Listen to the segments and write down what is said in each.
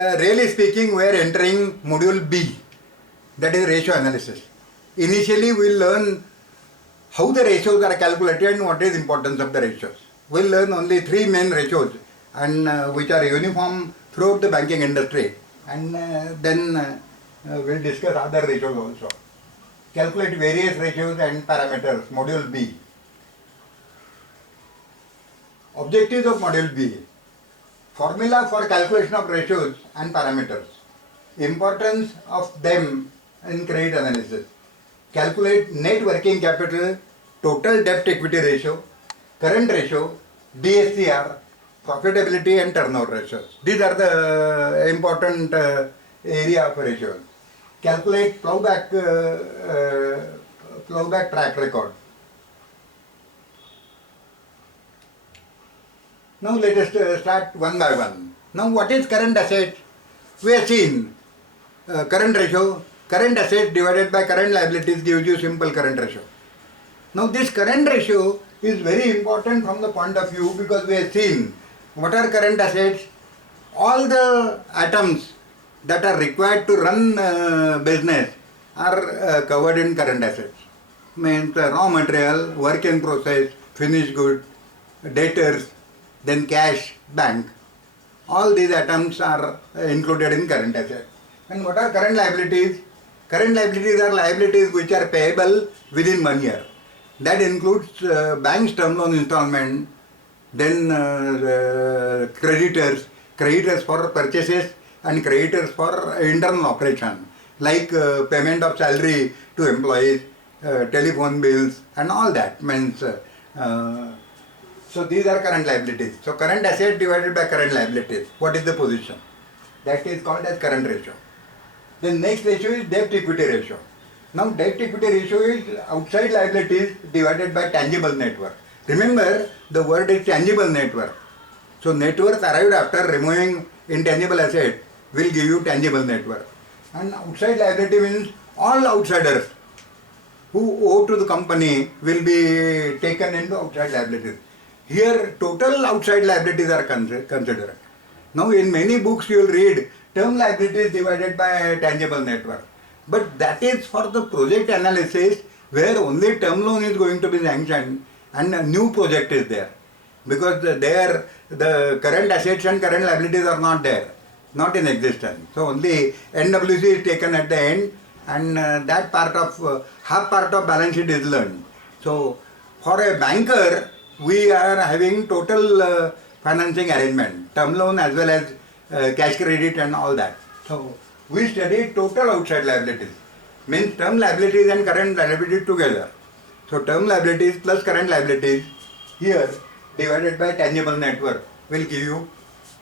Really speaking, we are entering module B, that is ratio analysis. Initially, we'll learn how the ratios are calculated and what is importance of the ratios. We'll learn only three main ratios, and which are uniform throughout the banking industry, and then we'll discuss other ratios also. Calculate various ratios and parameters, module B. Objectives of module B. Formula for calculation of ratios and parameters. Importance of them in credit analysis. Calculate net working capital, total debt equity ratio, current ratio, DSCR, profitability and turnover ratios. These are the important area of ratios. Calculate plowback track record. Now let us start one by one. Now what is current asset? We have seen current ratio, current asset divided by current liabilities gives you simple current ratio. Now this current ratio is very important from the point of view because we have seen what are current assets. All the items that are required to run business are covered in current assets. Means raw material, work in process, finished good, debtors, then cash, bank. All these items are included in current assets. And what are current liabilities? Current liabilities are liabilities which are payable within 1 year. That includes bank's term loan installment, then creditors for purchases and creditors for internal operation, like payment of salary to employees, telephone bills and all that. Means so these are current liabilities. So current asset divided by current liabilities. What is the position? That is called as current ratio. The next ratio is debt equity ratio. Now debt equity ratio is outside liabilities divided by tangible net worth. Remember, the word is tangible net worth. So net worth arrived after removing intangible asset will give you tangible net worth. And outside liability means all outsiders who owe to the company will be taken into outside liabilities. Here total outside liabilities are considered. Now in many books you will read term liabilities divided by tangible net worth. But that is for the project analysis where only term loan is going to be sanctioned and a new project is there. Because there the current assets and current liabilities are not there, not in existence. So only NWC is taken at the end, and that part of half part of balance sheet is learned. So for a banker, we are having total financing arrangement, term loan as well as cash credit and all that. So we study total outside liabilities, means term liabilities and current liabilities together. So term liabilities plus current liabilities here divided by tangible net worth will give you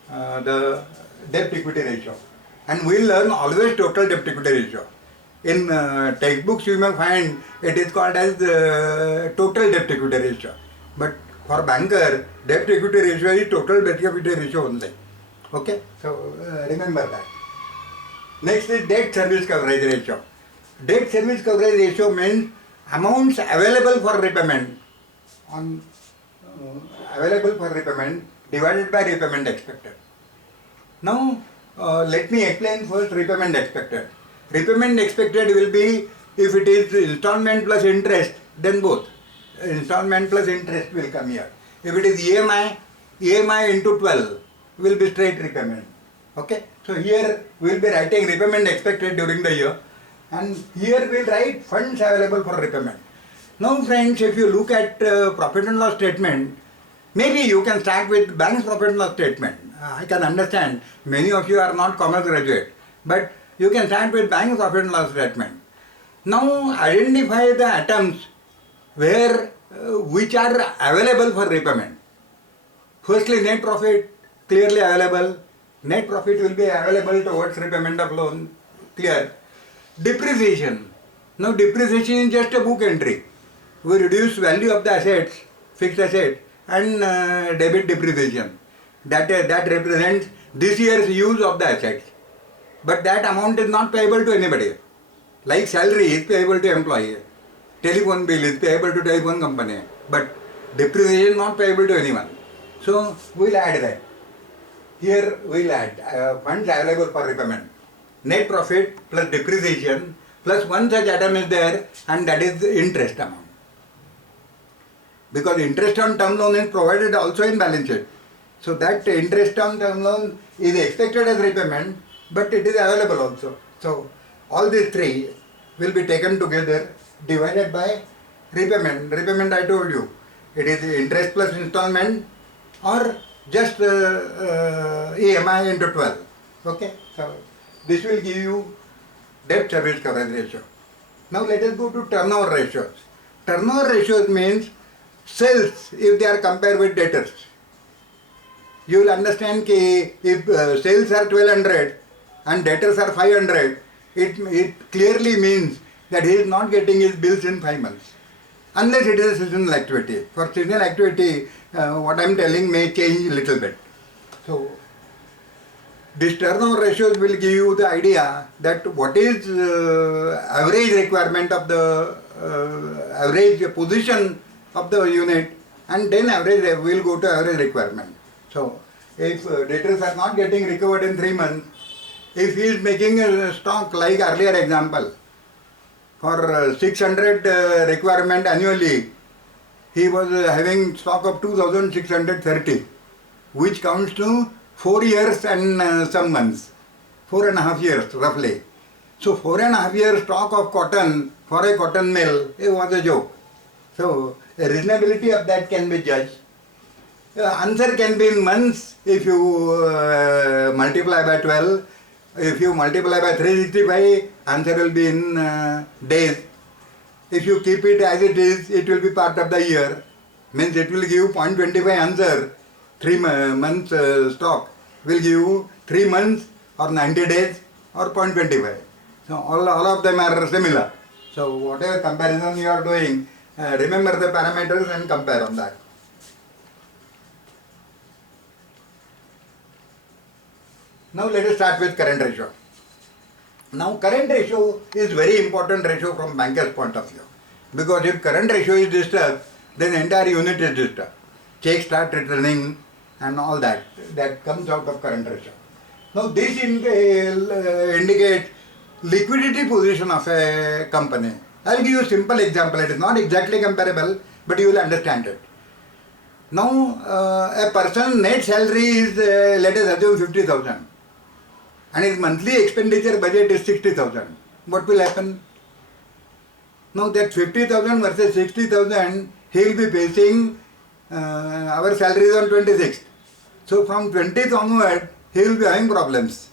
the debt equity ratio. And we will learn always total debt equity ratio. In textbooks you may find it is called as total debt equity ratio. But for banker, debt equity ratio is total debt equity ratio only. Okay, so remember that. Next is debt service coverage ratio. Debt service coverage ratio means amounts available for repayment divided by repayment expected. Now let me explain first repayment expected. Repayment expected will be if it is installment plus interest, then both. Installment plus interest will come here. If it is EMI into 12 will be straight repayment. Okay, so here we will be writing repayment expected during the year, and here we will write funds available for repayment. Now friends, if you look at profit and loss statement, maybe you can start with bank's profit and loss statement. I can understand many of you are not commerce graduate, but you can start with bank's profit and loss statement. Now identify the items where which are available for repayment. Firstly, net profit clearly available. Net profit will be available towards repayment of loan. Clear. Depreciation. Now depreciation is just a book entry. We reduce value of the assets, fixed asset, and debit depreciation. That represents this year's use of the assets. But that amount is not payable to anybody. Like salary is payable to employee. Telephone bill is payable to telephone company. But depreciation is not payable to anyone. So we will add that. Here we'll add funds available for repayment. Net profit plus depreciation plus one such item is there, and that is the interest amount. Because interest on term loan is provided also in balance sheet. So that interest on term loan is expected as repayment, but it is available also. So all these three will be taken together, divided by repayment. Repayment I told you, it is interest plus installment or just EMI into 12. Okay, so this will give you debt service coverage ratio. Now let us go to turnover ratios. Turnover ratios means sales if they are compared with debtors. You will understand that if sales are 1200 and debtors are 500, it clearly means that he is not getting his bills in 5 months. Unless it is a seasonal activity. For seasonal activity, what I am telling may change a little bit. So, these turnover ratios will give you the idea that what is average requirement of the average position of the unit, and then average will go to average requirement. So, if debtors are not getting recovered in 3 months, if he is making a stock like earlier example, for 600 requirement annually, he was having stock of 2630, which counts to 4 years and some months, 4.5 years roughly. So 4.5 years stock of cotton for a cotton mill, it was a joke. So the reasonability of that can be judged. Answer can be in months if you multiply by 12. If you multiply by 365, answer will be in days. If you keep it as it is, it will be part of the year. Means it will give 0.25 answer. 3 months stock will give you 3 months or 90 days or 0.25. So all of them are similar. So whatever comparison you are doing, remember the parameters and compare on that. Now let us start with current ratio. Now current ratio is very important ratio from banker's point of view. Because if current ratio is disturbed, then entire unit is disturbed. Checks start returning and all that comes out of current ratio. Now this indicates liquidity position of a company. I will give you a simple example. It is not exactly comparable, but you will understand it. Now a person's net salary is let us assume 50,000. And his monthly expenditure budget is 60,000. What will happen? Now that 50,000 versus 60,000, he will be facing our salary is on 26th. So from 20th onward, he will be having problems.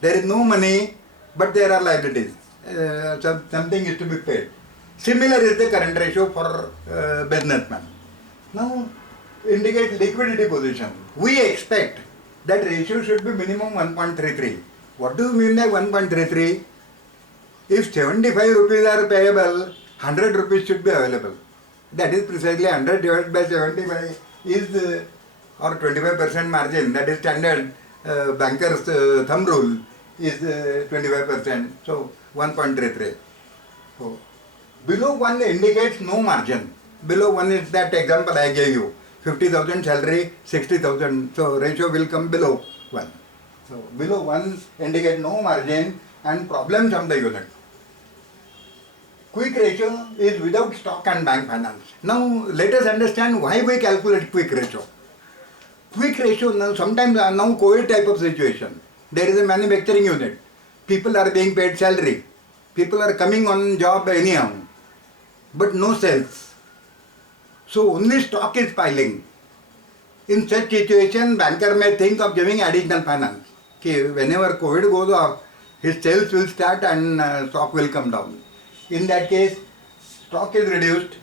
There is no money, but there are liabilities. Something is to be paid. Similar is the current ratio for businessman. Now indicate liquidity position. We expect that ratio should be minimum 1.33. What do you mean by 1.33? If 75 rupees are payable, 100 rupees should be available. That is precisely 100 divided by 75 is or 25% margin. That is standard banker's thumb rule is 25%. So 1.33. So below 1 indicates no margin. Below 1 is that example I gave you. 50,000 salary, 60,000. So ratio will come below 1. So below 1 indicate no margin and problems on the unit. Quick ratio is without stock and bank finance. Now let us understand why we calculate quick ratio. Quick ratio now sometimes now COVID type of situation. There is a manufacturing unit. People are being paid salary. People are coming on job anyhow. But no sales. So only stock is piling. In such situation, banker may think of giving additional finance. Okay, whenever COVID goes off, his sales will start and stock will come down. In that case, stock is reduced,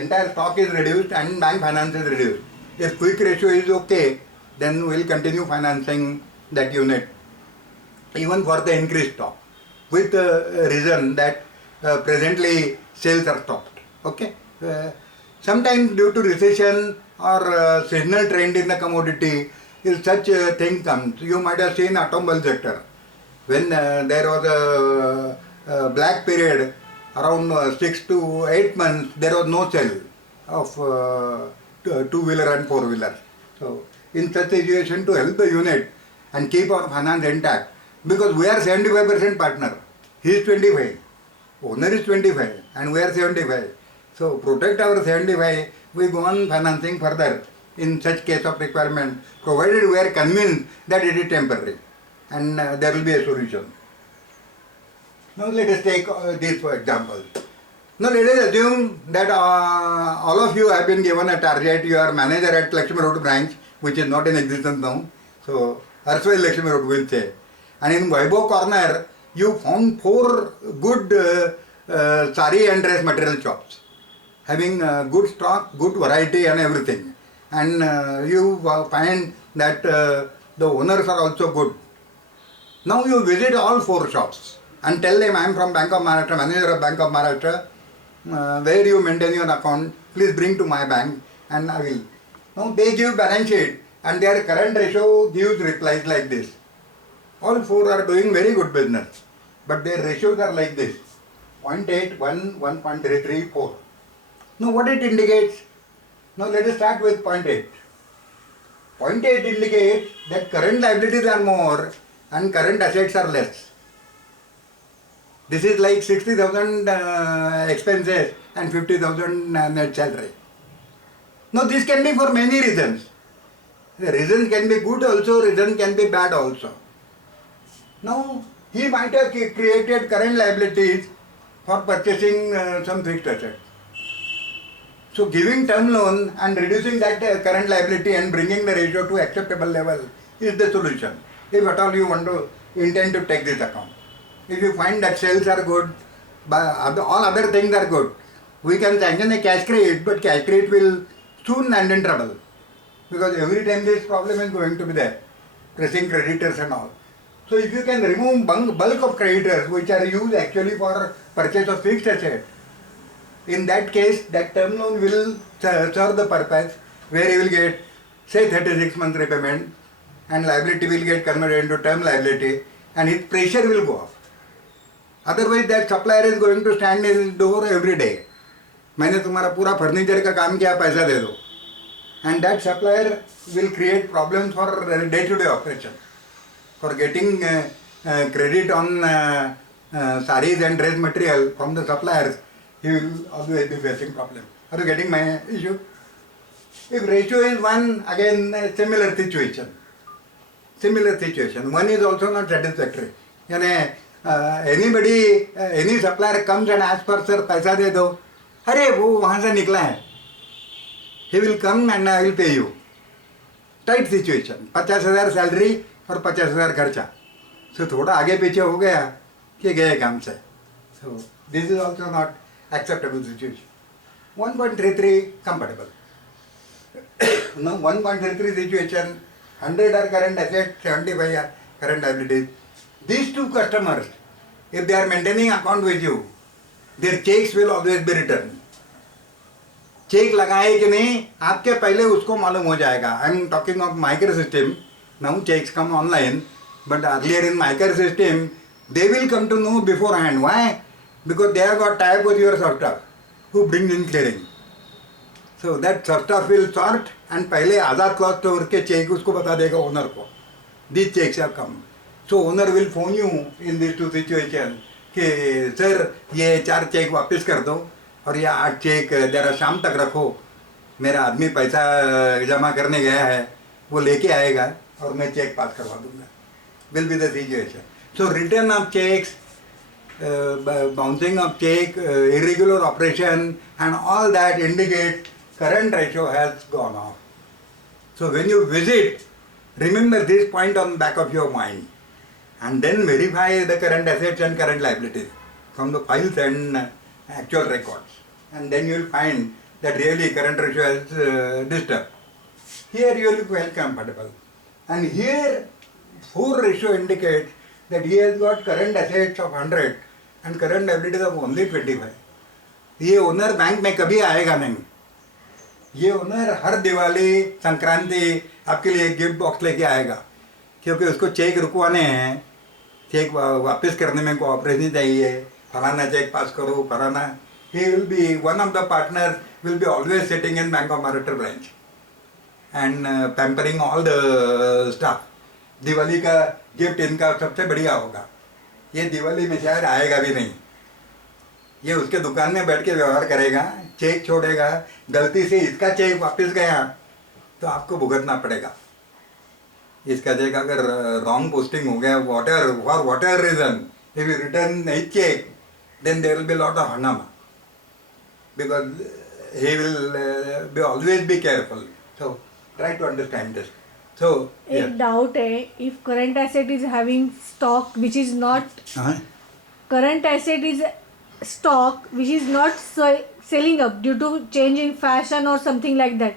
entire stock is reduced and bank finance is reduced. If quick ratio is okay, then we will continue financing that unit even for the increased stock with the reason that presently sales are stopped. Okay. Sometimes due to recession or seasonal trend in the commodity, if such a thing comes, you might have seen automobile sector. When there was a black period around 6 to 8 months, there was no sale of two-wheeler and four-wheeler. So in such situation, to help the unit and keep our finance intact, because we are 75% partner, he is 25, owner is 25 and we are 75. So protect our 75, we go on financing further in such case of requirement, provided we are convinced that it is temporary and there will be a solution. Now let us take this for example. Now let us assume that all of you have been given a target. You are manager at Lakshmi Road branch, which is not in existence now. So erstwhile Lakshmi Road will say. And in Vaibhav corner, you found 4 good sari and dress material shops, having good stock, good variety and everything. And you find that the owners are also good. Now you visit all 4 shops and tell them, I am from Bank of Maharashtra, manager of Bank of Maharashtra, where you maintain your account, please bring to my bank and I will. Now they give balance sheet and their current ratio gives replies like this. All 4 are doing very good business, but their ratios are like this: 0.8, 1, 1.33, 4. Now what it indicates? Now let us start with 0.8. 0.8 indicates that current liabilities are more and current assets are less. This is like 60,000 expenses and 50,000 net salary. Now this can be for many reasons. The reasons can be good also, reasons can be bad also. Now he might have created current liabilities for purchasing some fixed assets. So giving term loan and reducing that current liability and bringing the ratio to acceptable level is the solution, if at all you want to intend to take this account. If you find that sales are good, but all other things are good, we can sanction a cash credit, but cash credit will soon land in trouble, because every time this problem is going to be there, pressing creditors and all. So if you can remove bulk of creditors which are used actually for purchase of fixed asset, in that case that term loan will serve the purpose, where you will get say 36 months repayment and liability will get converted into term liability and its pressure will go off. Otherwise that supplier is going to stand in his door every day. मैंने तुम्हारा पूरा furniture का काम किया, पैसा दे दो. And that supplier will create problems for day-to-day operation. For getting credit on sarees and dress material from the suppliers, he will always be facing problem. Are you getting my issue? If ratio is 1, again similar situation. Similar situation. 1 is also not satisfactory. Anybody, any supplier comes and asks for sir पैसा दे दो, अरे वो वहाँ से निकला है. He will come and I will pay you. Tight situation. 50,000 salary और 50,000 खर्चा. So थोड़ा आगे पीछे हो गया कि गए काम से. So this is also not acceptable situation. 1.33 compatible. Now 1.33 situation, 100 are current assets, 75 are current liabilities. These 2 customers, if they are maintaining account with you, their checks will always be returned. Check लगाए कि नहीं आपके पहले उसको मालूम हो जाएगा. I am talking of micro system. Now checks come online, but earlier in micro system they will come to know beforehand. Why? Because they have got tie with your sub-staff who brings in clearing. So that sub-staff will sort and पहले आज़ाद cloth store के check उसको बता देगा owner को. These checks have come. So owner will phone you in these 2 situations कि sir ये 4 check वापस कर दो और ये 8 चेक जरा शाम तक रखो, मेरा आदमी पैसा जमा करने गया है, वो लेके आएगा और मैं चेक पास करवा दूंगा. Will be the situation. So return of checks, bouncing of check, irregular operation and all that indicate current ratio has gone off. So when you visit, remember this point on the back of your mind and then verify the current assets and current liabilities from the files and actual records, and then you will find that really current ratio has disturbed. Here you will be well comfortable, and here 4 ratio indicates that he has got current assets of 100 and current liabilities of only 25. ये owner bank में कभी आएगा नहीं. ये owner हर दिवाली संक्रांति आपके लिए एक gift box लेके आएगा, क्योंकि उसको चेक रुकवाने हैं, चेक वापस करने में कोऑपरेशन चाहिए, फलाना चेक पास करो, फलाना. He will be one of the partners will be always sitting in Bank of Maharashtra branch and pampering all the stuff. Diwali का गिफ्ट इनका सबसे बढ़िया होगा. ये दिवाली में शायद आएगा भी नहीं. ये उसके दुकान में बैठ के व्यवहार करेगा, चेक छोड़ेगा, गलती से इसका चेक वापस गया तो आपको भुगतना पड़ेगा. इसका चेक अगर रॉन्ग पोस्टिंग हो गया, for whatever reason, if you return a check, then there will be a lot of hanama, because he will always be careful. So try to understand this. So एक doubt है, if current asset is having stock which is not current asset is stock which is not selling up due to change in fashion or something like that.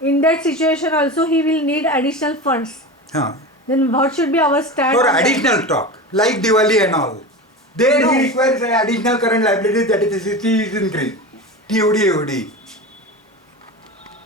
In that situation also he will need additional funds. Then what should be our stand? For additional stock, like Diwali and all, there he requires additional current liabilities, that is, is increased. TOD, AOD.